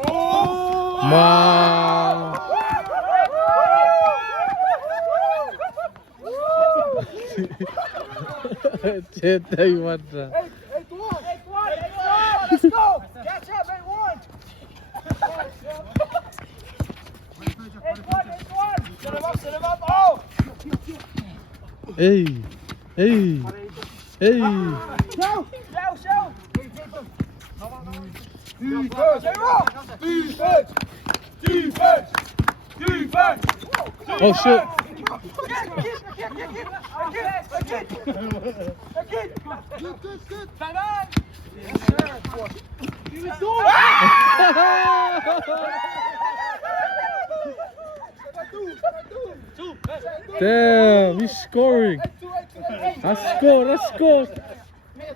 Oh. Ceta y mata. Let's go! Catch up, 8-1! 8-1! Set him up! Oh! Hey. Show! Defense! Oh shit. Damn, he's scoring. Let's go.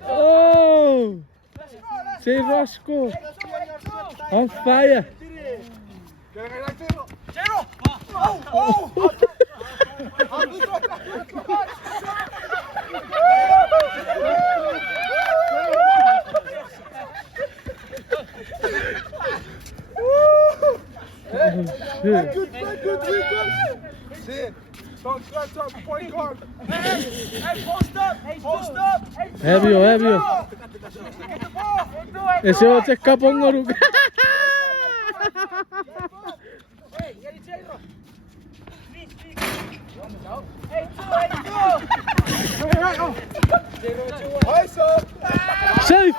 Oh, J-Rock score. On fire. Good. Don't scratch up, point guard. Hey, post up. Heavy. Ese otro se escapó en Oruga. Safe.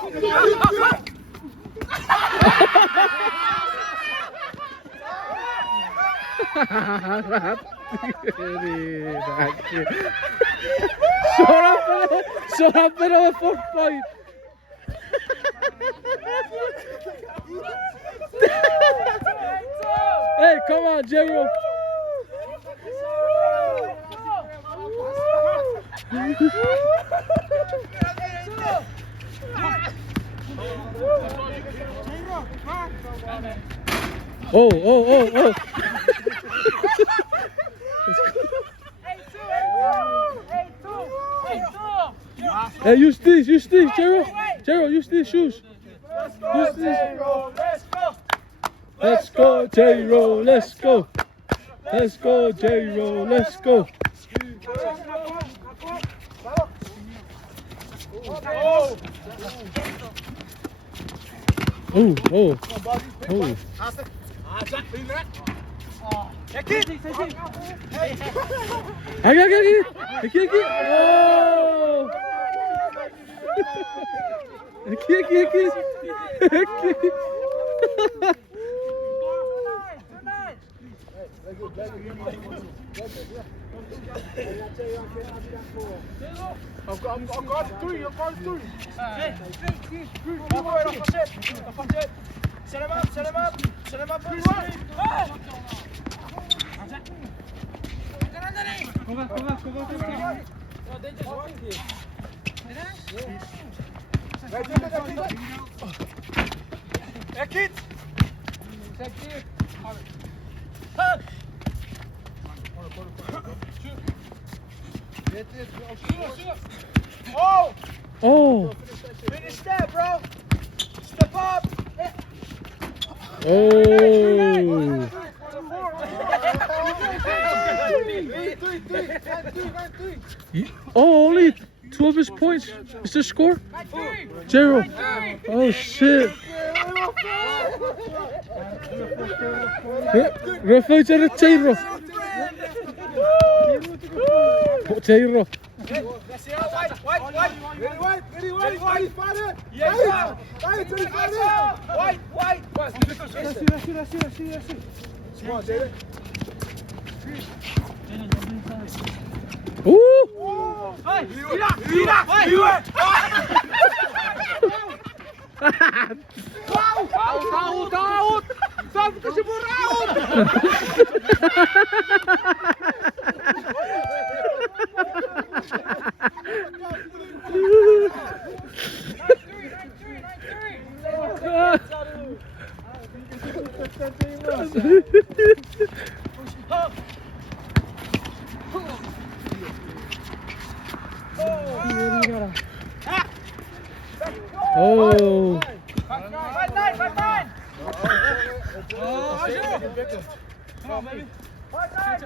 Sora pero de 4-point. Hey, come on, Jero. Oh. Hey, use these, Jero. Jero, use these shoes. Use these. Let's go, J-Roll, let's go. Let's go, J-Roll, let's go. Oh. Aqui. Oh. Aqui. I've got three. Hey. Set him up. Oh. Finish that, bro. Step up. Oh. Oh, only 2 of his points. Is the score? 0. Oh shit. Referee to the J-Roll. J-Roll. Sabi ko si Buraon! Oh. 5-9! Oh, shit! Come on, baby. 5-9!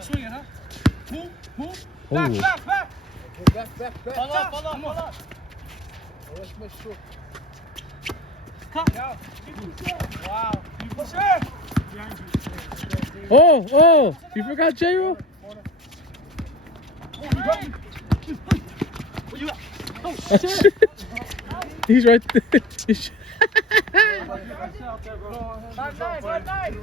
Swing it, huh? Move. Back. Follow. Let's make sure. Wow. Push it! Oh, you forgot J-Ro? He's right there. 5-9!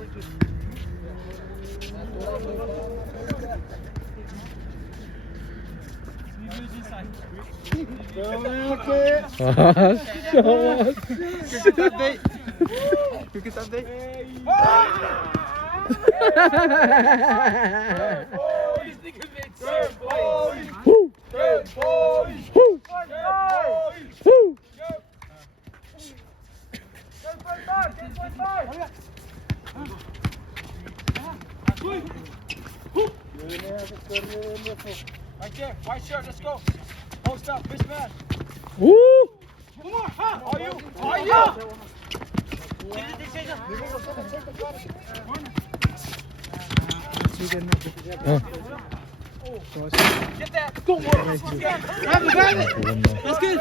Right there, white shirt, let's go. Post up, fish man. Woo! Come on, are you? Get that. Go more. Grab it. That's good.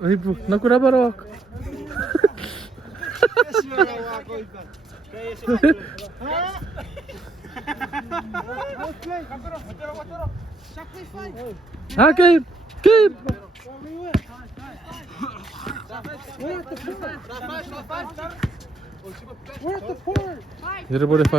Ay po, nakurabarok. Keep. We're at the port. You're 45.